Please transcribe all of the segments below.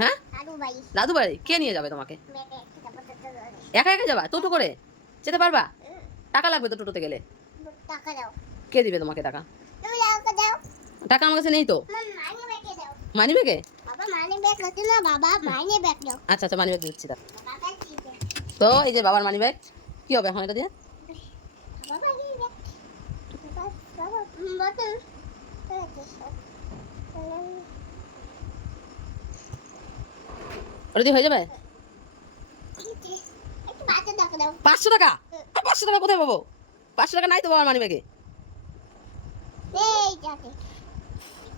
হ্যাঁ, দাদু বাড়ি কে নিয়ে যাবে তোমাকে? একা একা যাবা টোটো করে? যেতে পারবা? টাকা লাগবে তো টোটোতে গেলে। কে দিবে তোমাকে টাকা? টাকা আমার কাছে নেই তো। মানি ব্যাগে? আচ্ছা আচ্ছা, মানি ব্যাগ দিচ্ছি। তো এই যে বাবার মানি ব্যাগ, কি হবে এখন এটা দিয়ে? ওটা দিয়ে হয়ে যাবে? 500 টাকা? 500 টাকা কোথায় পাবো? 500 টাকা নাই তো বাবার মানি ব্যাগে।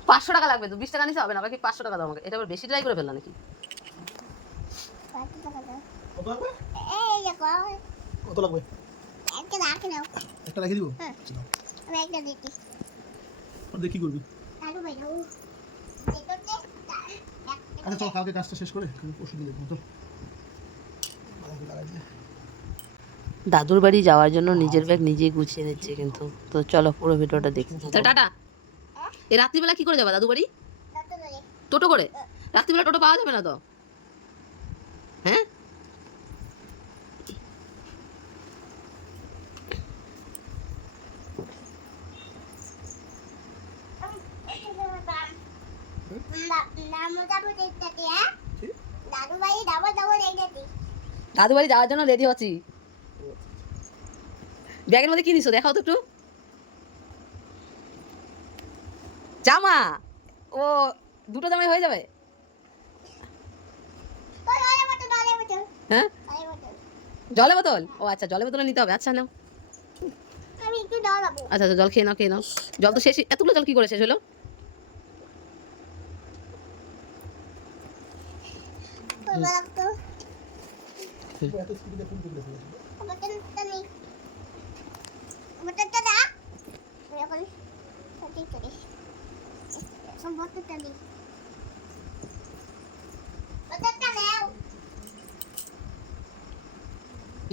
500 টাকা লাগবে তো, 20 টাকা নিতে হবে না? বাকি 500 টাকা দাও আমাকে। এটা আবার বেশি ট্রাই করে ফেললা নাকি? কত লাগবে? একটা রেখে দিব। ওটা কি করবি? আচ্ছা চল, কালকে কাজটা শেষ করে ওষুধ দিয়ে দেবো। দাদুর বাড়ি যাওয়ার জন্য নিজের ব্যাগ নিজেই গুছিয়ে নিচ্ছে কিন্তু। তো চলো পুরো ভিডিওটা দেখি। তো টাটা। এই রাত্রিবেলা কি করে যাবা দাদু বাড়ি? টোটো করে? রাত্রিবেলা টোটো পাওয়া যাবে না তো? হ্যাঁ, দাদু বাড়ি যাওয়ার জন্য রেডি হচ্ছি। ব্যাগের মধ্যে কি দিছো দেখাও তো একটু। জামা? ও, দুটো জামাই হয়ে যাবে? হ্যাঁ, জলের বোতল? ও আচ্ছা, জলের বোতল নিতে হবে। আচ্ছা নাও। আচ্ছা আচ্ছা, জল খেয়ে নাও, খেয়ে নাও। জল তো শেষ, এতগুলো জল কি করে শেষ হলো?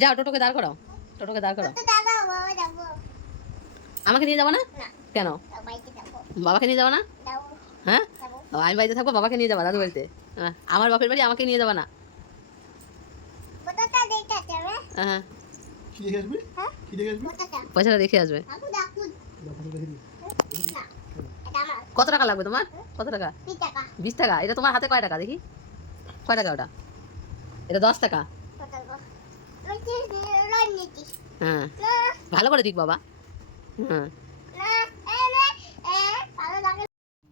যাও টোটোকে দাঁড় করাও, টোটোকে দাঁড় করাও। আমাকে নিয়ে যাবো না? কেন? বাবাকে নিয়ে যাবো না? হ্যাঁ, ও, আমি বাড়িতে থাকবো, বাবাকে নিয়ে যাবো দাদু বাড়িতে? আমার বাপের বাড়ি, আমাকে নিয়ে যাবো না? হ্যাঁ, পয়সাটা দেখে আসবে। কত টাকা লাগবে তোমার? কত টাকা? 20 টাকা? এটা তোমার হাতে কয় টাকা দেখি? কয় টাকা ওটা? এটা 10 টাকা। হ্যাঁ, ভালো করে দিক বাবা। হ্যাঁ।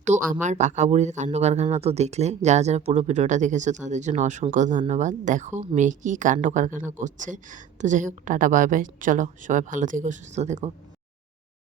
তো আমার পাকা বুড়ির কাণ্ড কারখানা তো দেখলে, যারা যারা পুরো ভিডিওটা দেখেছো তাদের জন্য অসংখ্য ধন্যবাদ। দেখো মেয়ে কি কাণ্ড কারখানা করছে। তো যাই হোক, টাটা বাই বাই। চলো সবাই ভালো থেকো, সুস্থ থেকো।